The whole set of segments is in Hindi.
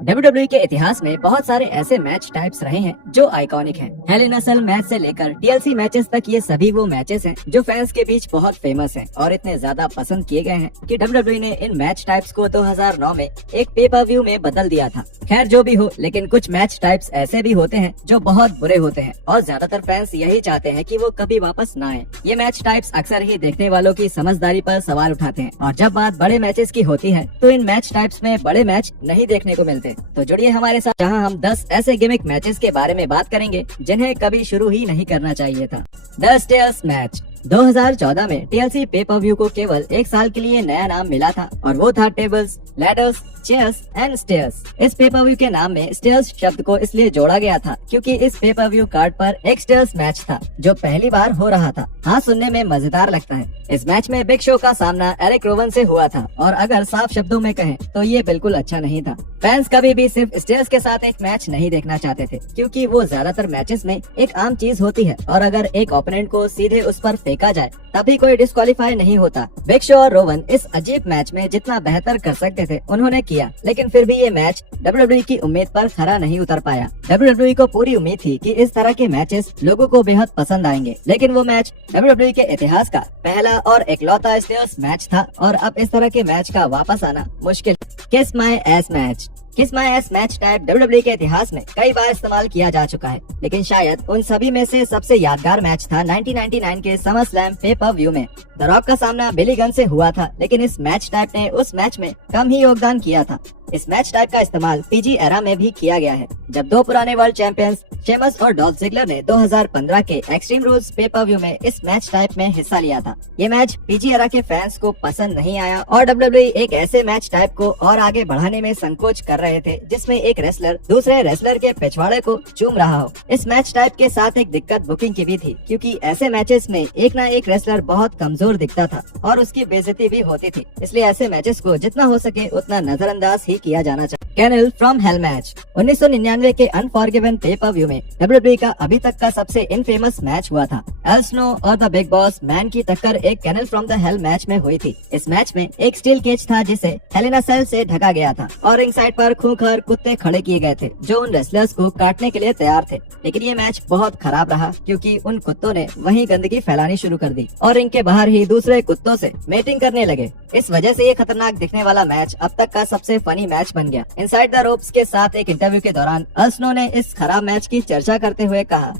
WWE के इतिहास में बहुत सारे ऐसे मैच टाइप्स रहे हैं जो आइकॉनिक हैं। हेल इन अ सेल मैच से लेकर TLC मैचेस तक ये सभी वो मैचेस हैं जो फैंस के बीच बहुत फेमस हैं और इतने ज्यादा पसंद किए गए हैं कि WWE ने इन मैच टाइप्स को 2009 में एक पेपर व्यू में बदल दिया था। खैर जो भी हो, लेकिन कुछ मैच टाइप्स ऐसे भी होते हैं जो बहुत बुरे होते हैं और ज्यादातर फैंस यही चाहते हैं कि वो कभी वापस न आए। ये मैच टाइप्स अक्सर ही देखने वालों की समझदारी पर सवाल उठाते हैं और जब बात बड़े मैचेस की होती है तो इन मैच टाइप्स में बड़े मैच नहीं देखने को मिलते। तो जुड़िए हमारे साथ, जहां हम 10 ऐसे गिमिक मैचेस के बारे में बात करेंगे जिन्हें कभी शुरू ही नहीं करना चाहिए था। 10 स्टेयर्स मैच। 2014 में TLC पेपर व्यू को केवल एक साल के लिए नया नाम मिला था और वो था tables, ladders, chairs and stairs. इस पेपर व्यू के नाम में स्टेयर्स शब्द को इसलिए जोड़ा गया था क्योंकि इस पेपर व्यू कार्ड पर एक स्टेयर्स मैच था जो पहली बार हो रहा था। हाँ, सुनने में मजेदार लगता है। इस मैच में बिग शो का सामना एरिक रोवन से हुआ था और अगर साफ शब्दों में कहें तो ये बिल्कुल अच्छा नहीं था। फैंस कभी भी सिर्फ स्टेयर्स के साथ एक मैच नहीं देखना चाहते थे क्योंकि वो ज्यादातर मैचेस में एक आम चीज होती है और अगर एक ओपोनेंट को सीधे उस पर फेंका जाए तभी कोई डिस्क्वालीफाई नहीं होता। बिग शो और रोवन इस अजीब मैच में जितना बेहतर कर सकते थे उन्होंने किया, लेकिन फिर भी ये मैच WWE की उम्मीद पर खरा नहीं उतर पाया। WWE को पूरी उम्मीद थी कि इस तरह के मैचेस लोगों को बेहद पसंद आएंगे, लेकिन वो मैच WWE के इतिहास का पहला और इकलौता स्टेयर्स मैच था और अब इस तरह के मैच का वापस आना मुश्किल। किस माय एस मैच। किस my S match type WWE के इतिहास में कई बार इस्तेमाल किया जा चुका है, लेकिन शायद उन सभी में से सबसे यादगार मैच था 1999 के समर स्लैम पेपर व्यू में। द रॉक का सामना बिली गन से हुआ था, लेकिन इस मैच टाइप ने उस मैच में कम ही योगदान किया था। इस मैच टाइप का इस्तेमाल PG एरा में भी किया गया है, जब दो पुराने वर्ल्ड चैंपियंस शेमस और डॉल्फ जिगलर ने 2015 के एक्सट्रीम रूल्स पेपर व्यू में इस मैच टाइप में हिस्सा लिया था। ये मैच PG एरा के फैंस को पसंद नहीं आया और WWE एक ऐसे मैच टाइप को और आगे बढ़ाने में संकोच कर रहे थे जिसमें एक रेसलर दूसरे रेसलर के पिछवाड़े को चूम रहा हो। इस मैच टाइप के साथ एक दिक्कत बुकिंग की भी थी क्योंकि ऐसे मैचेस में एक ना एक रेसलर बहुत कमजोर दिखता था और उसकी बेइज्जती भी होती थी, इसलिए ऐसे मैचेस को जितना हो सके उतना नजरअंदाज ही किया जाना चाहिए। Canal from hello match. 1999 के अनफॉरगिवन पेपर व्यू में WWE का अभी तक का सबसे इनफेमस मैच हुआ था। एल स्नो और द बिग बॉस मैन की टक्कर एक kennel from the hell match में हुई थी। इस मैच में एक स्टील केज था जिसे हेल इन अ सेल से ढका गया था और रिंग साइड पर खूंखार कुत्ते खड़े किए गए थे जो उन रेसलर्स को काटने के लिए तैयार थे, लेकिन ये मैच बहुत खराब रहा क्योंकि उन कुत्तों ने वहीं गंदगी फैलानी शुरू कर दी और रिंग के बाहर ही दूसरे कुत्तों से मेटिंग करने लगे। इस वजह से ये खतरनाक दिखने वाला मैच अब तक का सबसे फनी मैच बन गया। इनसाइड द रोप्स के साथ एक इंटरव्यू के दौरान अल स्नो ने इस खराब मैच की चर्चा करते हुए कहा,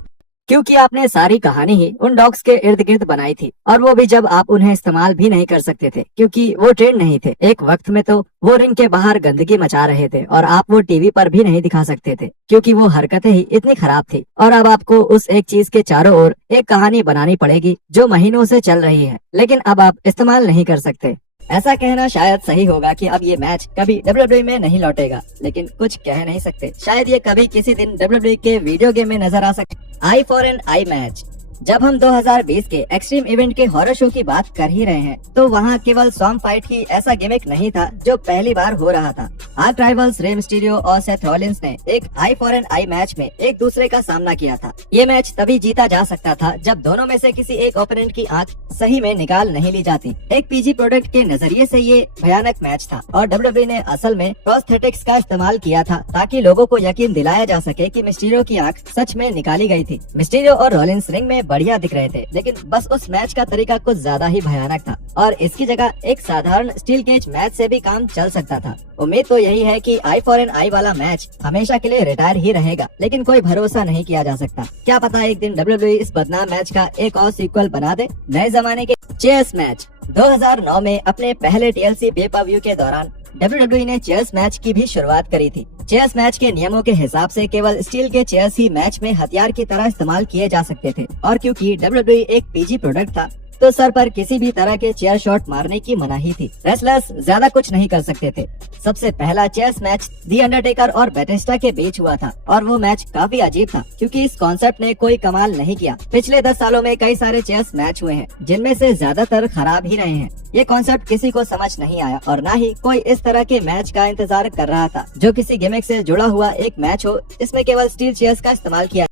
क्योंकि आपने सारी कहानी ही उन डॉग्स के इर्द गिर्द बनाई थी और वो भी जब आप उन्हें इस्तेमाल भी नहीं कर सकते थे क्योंकि वो ट्रेन नहीं थे। एक वक्त में तो वो रिंग के बाहर गंदगी मचा रहे थे और आप वो टीवी पर भी नहीं दिखा सकते थे क्योंकि वो हरकतें ही इतनी खराब थी और अब आपको उस एक चीज के चारों ओर एक कहानी बनानी पड़ेगी जो महीनों से चल रही है, लेकिन अब आप इस्तेमाल नहीं कर सकते। ऐसा कहना शायद सही होगा कि अब ये मैच कभी WWE में नहीं लौटेगा, लेकिन कुछ कह नहीं सकते। शायद ये कभी किसी दिन WWE के वीडियो गेम में नजर आ सके। I for an I match. जब हम 2020 के एक्सट्रीम इवेंट के हॉरर शो की बात कर ही रहे हैं तो वहाँ केवल स्वॉम्प फाइट ही ऐसा गिमिक नहीं था जो पहली बार हो रहा था। आर्क राइवल्स रे मिस्टीरियो और सेथ रॉलिंस ने एक I for an I match में एक दूसरे का सामना किया था। ये मैच तभी जीता जा सकता था जब दोनों में से किसी एक ओपोनेंट की आंख सही में निकाल नहीं ली जाती। एक PG प्रोडक्ट के नजरिए से ये भयानक मैच था और WWE ने असल में प्रोस्थेटिक्स का इस्तेमाल किया था ताकि लोगों को यकीन दिलाया जा सके कि मिस्टीरियो की आंख सच में निकाली गई थी। मिस्टीरियो और रॉलिंस रिंग में बढ़िया दिख रहे थे, लेकिन बस उस मैच का तरीका कुछ ज्यादा ही भयानक था और इसकी जगह एक साधारण स्टील केज मैच से भी काम चल सकता था। उम्मीद तो यही है कि आई फॉर एन आई वाला मैच हमेशा के लिए रिटायर ही रहेगा, लेकिन कोई भरोसा नहीं किया जा सकता। क्या पता एक दिन WWE इस बदनाम मैच का एक और सीक्वल बना दे। नए जमाने के चेयर्स मैच। 2009 में अपने पहले TLC पेपर व्यू के दौरान WWE ने चेयर्स मैच की भी शुरुआत करी थी। चेयर्स मैच के नियमों के हिसाब से केवल स्टील के चेयर्स ही मैच में हथियार की तरह इस्तेमाल किए जा सकते थे और क्योंकि WWE एक PG प्रोडक्ट था तो सर पर किसी भी तरह के चेयर शॉट मारने की मनाही थी। रेसलर्स ज्यादा कुछ नहीं कर सकते थे। सबसे पहला चेयर्स मैच दी अंडरटेकर और बैटिस्टा के बीच हुआ था और वो मैच काफी अजीब था क्योंकि इस कॉन्सेप्ट ने कोई कमाल नहीं किया। पिछले 10 सालों में कई सारे चेयर्स मैच हुए हैं जिनमें से ज्यादातर खराब ही रहे हैं। ये कॉन्सेप्ट किसी को समझ नहीं आया और न ही कोई इस तरह के मैच का इंतजार कर रहा था जो किसी गिमिक से जुड़ा हुआ एक मैच हो जिसमें केवल स्टील चेयर्स का इस्तेमाल किया।